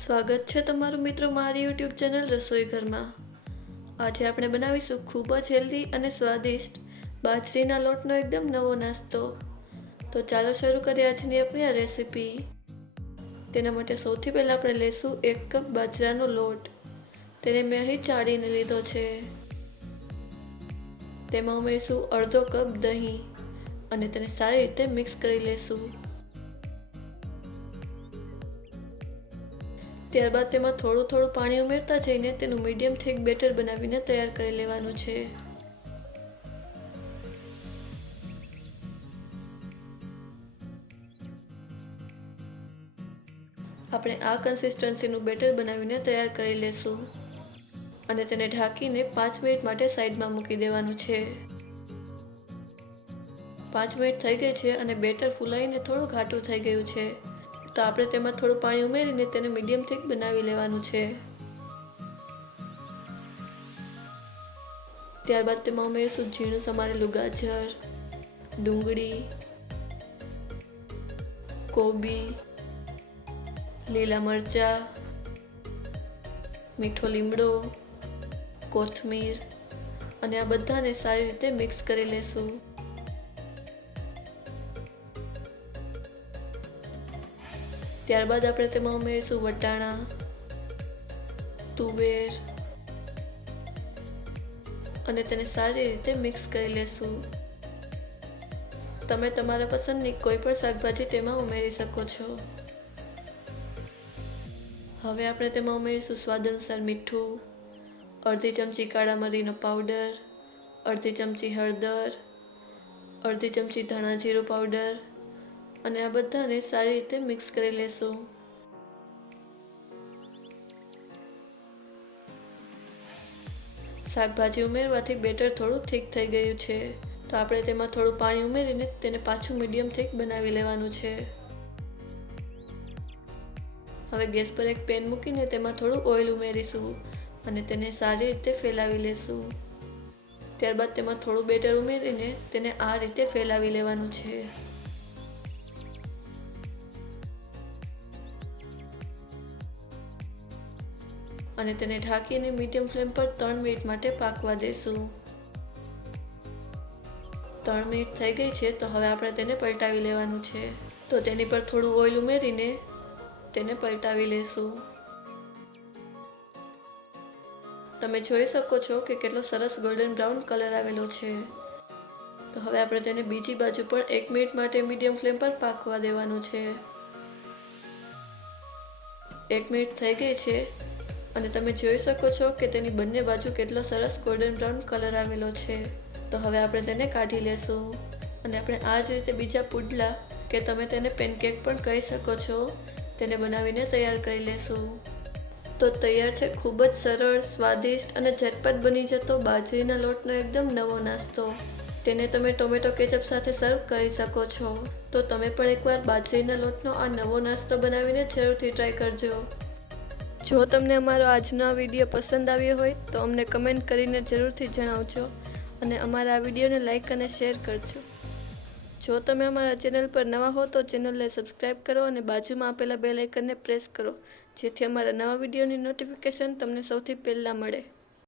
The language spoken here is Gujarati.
સ્વાગત છે તમારું મિત્રો મારી યુટ્યુબ ચેનલ રસોઈ ઘરમાં। આજે આપણે બનાવીશું ખૂબ જ હેલ્ધી અને સ્વાદિષ્ટ બાજરીના લોટનો એકદમ નવો નાસ્તો। તો ચાલો શરૂ કરીએ આજની આપણી આ રેસીપી। તેના માટે સૌથી પહેલાં આપણે લઈશું 1 કપ બાજરાનો લોટ। તેને મેં અહીં ચાળીને લીધો છે। તેમાં ઉમેરીશું અડધો કપ દહીં અને તેને સારી રીતે મિક્સ કરી લેશું। ત્યારબાદ તેમાં થોડું પાણી ઉમેરતા જઈને તેનું મીડિયમ થીક બેટર બનાવીને તૈયાર કરી લેવાનું છે। આપણે આ કન્સિસ્ટન્સીનું બેટર બનાવીને તૈયાર કરી લેશું અને તેને ઢાંકીને 5 મિનિટ માટે સાઈડમાં મૂકી દેવાનું છે। 5 મિનિટ થઈ ગઈ છે અને બેટર ફૂલાઈને થોડું ઘાટું થઈ ગયું છે। તો આપણે તેમાં થોડું પાણી ઉમેરીને તેને મીડિયમ થીક બનાવી લેવાનું છે। ત્યારબાદ તેમાં ઉમેરીશું ઝીણું સમારેલું ગાજર, ડુંગળી, કોબી, લીલા મરચાં, મીઠો લીમડો, કોથમીર અને આ બધાને સારી રીતે મિક્સ કરી લેશું। ત્યારબાદ આપણે તેમાં ઉમેરીશું વટાણા, તુવેર અને તેને સારી રીતે મિક્સ કરી લેશું। તમે તમારા પસંદની કોઈ પણ શાકભાજી તેમાં ઉમેરી શકો છો। હવે આપણે તેમાં ઉમેરીશું સ્વાદ અનુસાર મીઠું, અડધી ચમચી કાળા મરીનો પાવડર, અડધી ચમચી હળદર, અડધી ચમચી ધાણા જીરું પાવડર અને આ બધાને સારી રીતે મિક્સ કરી લેશું। શાકભાજી ઉમેરવાથી બેટર થોડું થીક થઈ ગયું છે। તો આપણે તેમાં થોડું પાણી ઉમેરીને તેને પાછું મીડિયમ થીક બનાવી લેવાનું છે। હવે ગેસ પર એક પેન મૂકીને તેમાં થોડું ઓઇલ ઉમેરીશું અને તેને સારી રીતે ફેલાવી લેશું। ત્યારબાદ તેમાં થોડું બેટર ઉમેરીને તેને આ રીતે ફેલાવી લેવાનું છે। અને તેને ઢાંકીને મીડિયમ ફ્લેમ પર 3 મિનિટ માટે પાકવા દેશું। 3 મિનિટ થઈ ગઈ છે તો હવે આપણે તેને પલટાવી લેવાનું છે। તો તેની પર થોડું ઓઇલ ઉમેરીને તેને પલટાવી લેશું। તમે જોઈ શકો છો કે કેટલો સરસ ગોલ્ડન બ્રાઉન કલર આવેલો છે। તો હવે આપણે તેને બીજી બાજુ પણ 1 મિનિટ માટે મીડિયમ ફ્લેમ પર પાકવા દેવાનું છે। 1 મિનિટ થઈ ગઈ છે અને તમે જોઈ શકો છો કે તેની બંને બાજુ કેટલો સરસ ગોલ્ડન બ્રાઉન કલર આવેલો છે। તો હવે આપણે તેને કાઢી લેશું અને આપણે આ જ રીતે બીજા પુડલા કે તમે તેને પેનકેક પણ કહી શકો છો તેને બનાવીને તૈયાર કરી લેશું। તો તૈયાર છે ખૂબ જ સરળ, સ્વાદિષ્ટ અને ઝટપટ બની જતો બાજરીના લોટનો એકદમ નવો નાસ્તો। તેને તમે ટોમેટો કેચઅપ સાથે સર્વ કરી શકો છો। તો તમે પણ એકવાર બાજરીના લોટનો આ નવો નાસ્તો બનાવીને જરૂરથી ટ્રાય કરજો। જો તમને અમારો આજનો આ વિડીયો પસંદ આવ્યો હોય તો અમને કમેન્ટ કરીને જરૂરથી જણાવજો અને અમારા આ વિડીયોને લાઈક અને શેર કરજો। જો તમે અમારા ચેનલ પર નવા હો તો ચેનલને સબસ્ક્રાઈબ કરો અને બાજુમાં આપેલા બેલ આઇકનને પ્રેસ કરો જેથી અમારા નવા વિડીયોની નોટિફિકેશન તમને સૌથી પહેલાં મળે।